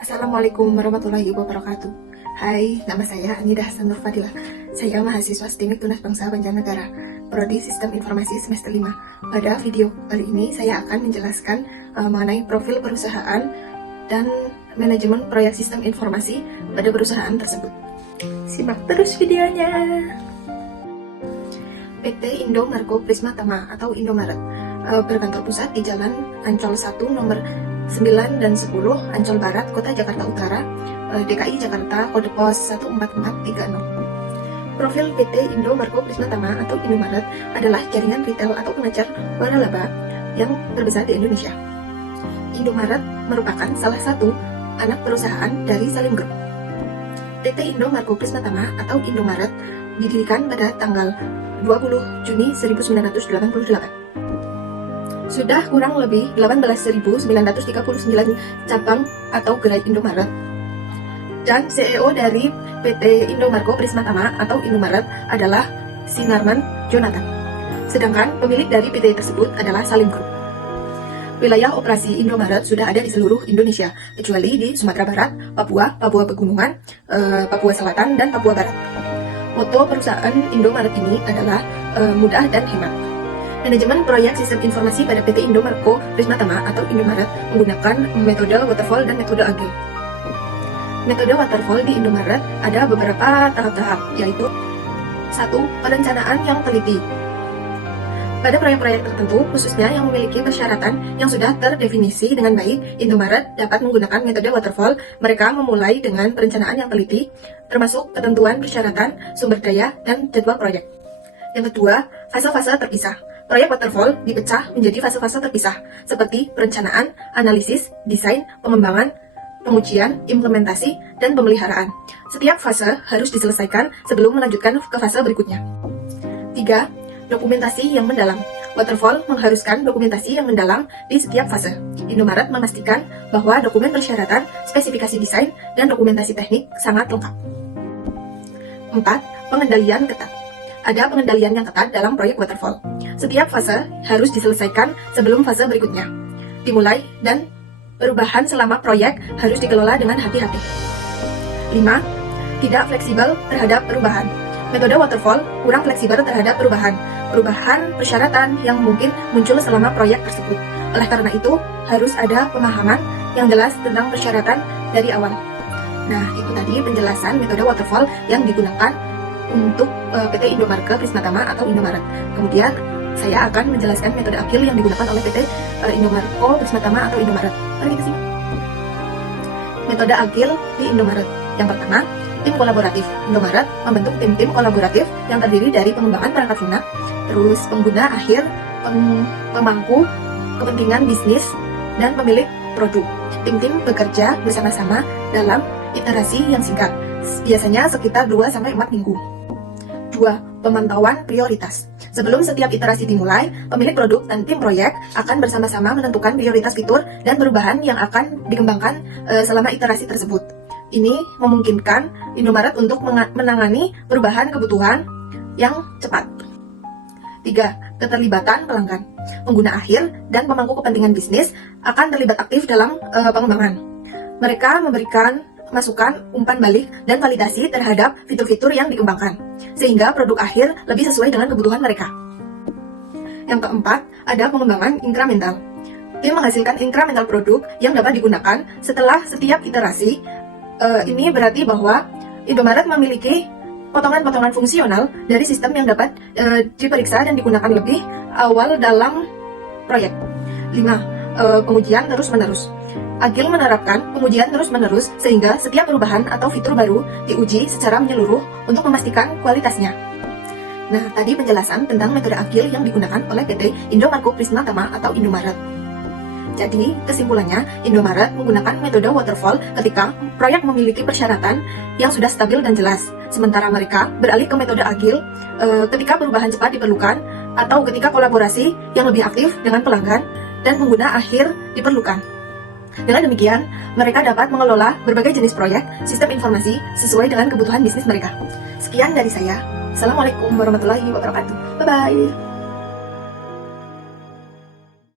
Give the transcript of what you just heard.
Assalamualaikum warahmatullahi wabarakatuh. Hai, nama saya Anidah Sanur Fadilah. Saya mahasiswa STIMIK Tunas Bangsa Banjarnegara, Prodi Sistem Informasi semester 5. Pada video kali ini saya akan menjelaskan mengenai profil perusahaan dan manajemen proyek sistem informasi pada perusahaan tersebut. Simak terus videonya. PT Indo Margo Prisma Tama atau Indomaret berkantor pusat di Jalan Ancol 1 nomor 9 dan 10 Ancol Barat, Kota Jakarta Utara, DKI Jakarta, kode pos 14430. Profil PT Indo Margo Prisma Tama atau Indomaret adalah jaringan retail atau pengecer waralaba yang terbesar di Indonesia. Indomaret merupakan salah satu anak perusahaan dari Salim Group. PT Indo Margo Prisma Tama atau Indomaret didirikan pada tanggal 20 Juni 1988. Sudah kurang lebih 18.939 cabang atau gerai Indomaret. Dan CEO dari PT Indo Margo Prisma Tama atau Indomaret adalah Sinarman Jonathan. Sedangkan pemilik dari PT tersebut adalah Salim Group. Wilayah operasi Indomaret sudah ada di seluruh Indonesia, kecuali di Sumatera Barat, Papua, Papua Pegunungan, Papua Selatan, dan Papua Barat. Moto perusahaan Indomaret ini adalah mudah dan hemat. Manajemen proyek sistem informasi pada PT Indo Margo Prisma Tama atau Indomaret menggunakan metode waterfall dan metode agile. Metode waterfall di Indomaret ada beberapa tahap-tahap, yaitu 1. Perencanaan yang teliti. Pada proyek-proyek tertentu, khususnya yang memiliki persyaratan yang sudah terdefinisi dengan baik, Indomaret dapat menggunakan metode waterfall. Mereka memulai dengan perencanaan yang teliti, termasuk ketentuan persyaratan, sumber daya, dan jadwal proyek. Yang kedua, fase-fase terpisah. Proyek waterfall dipecah menjadi fase-fase terpisah, seperti perencanaan, analisis, desain, pengembangan, pengujian, implementasi, dan pemeliharaan. Setiap fase harus diselesaikan sebelum melanjutkan ke fase berikutnya. 3. Dokumentasi yang mendalam. Waterfall mengharuskan dokumentasi yang mendalam di setiap fase. Indomaret memastikan bahwa dokumen persyaratan, spesifikasi desain, dan dokumentasi teknik sangat lengkap. 4. Pengendalian ketat. Ada pengendalian yang ketat dalam proyek waterfall. Setiap fase harus diselesaikan sebelum fase berikutnya dimulai, dan perubahan selama proyek harus dikelola dengan hati-hati. 5. Tidak fleksibel terhadap perubahan. Metode waterfall kurang fleksibel terhadap perubahan persyaratan yang mungkin muncul selama proyek tersebut. Oleh karena itu, harus ada pemahaman yang jelas tentang persyaratan dari awal. Nah, itu tadi penjelasan metode waterfall yang digunakan untuk PT Indo Margo Prisma Tama atau Indomaret. Kemudian saya akan menjelaskan metode agile yang digunakan oleh PT Indo Margo Prisma Tama atau Indomaret. Mari kita simak. Metode agile di Indomaret. Yang pertama, tim kolaboratif. Indomaret membentuk tim-tim kolaboratif yang terdiri dari pengembangan perangkat lunak, terus pengguna akhir, pemangku kepentingan bisnis, dan pemilik produk. Tim-tim bekerja bersama-sama dalam iterasi yang singkat, biasanya sekitar 2-4 minggu. 2. Pemantauan prioritas. Sebelum setiap iterasi dimulai, pemilik produk dan tim proyek akan bersama-sama menentukan prioritas fitur dan perubahan yang akan dikembangkan selama iterasi tersebut. Ini memungkinkan Indomaret untuk menangani perubahan kebutuhan yang cepat. 3. Keterlibatan pelanggan. Pengguna akhir dan pemangku kepentingan bisnis akan terlibat aktif dalam pengembangan. Mereka memberikan masukan, umpan balik, dan validasi terhadap fitur-fitur yang dikembangkan, sehingga produk akhir lebih sesuai dengan kebutuhan mereka. Yang keempat, ada pengembangan inkremental. Tim menghasilkan inkremental produk yang dapat digunakan setelah setiap iterasi. Ini berarti bahwa Indomaret memiliki potongan-potongan fungsional dari sistem yang dapat diperiksa dan digunakan lebih awal dalam proyek. 5. Pengujian terus-menerus. Agile menerapkan pengujian terus-menerus sehingga setiap perubahan atau fitur baru diuji secara menyeluruh untuk memastikan kualitasnya. Nah, tadi penjelasan tentang metode agile yang digunakan oleh PT Indo Margo Prisma Tama atau Indomaret. Jadi, kesimpulannya, Indomaret menggunakan metode waterfall ketika proyek memiliki persyaratan yang sudah stabil dan jelas. Sementara mereka beralih ke metode agile ketika perubahan cepat diperlukan atau ketika kolaborasi yang lebih aktif dengan pelanggan dan pengguna akhir diperlukan. Dengan demikian, mereka dapat mengelola berbagai jenis proyek sistem informasi sesuai dengan kebutuhan bisnis mereka. Sekian dari saya. Assalamualaikum warahmatullahi wabarakatuh. Bye-bye.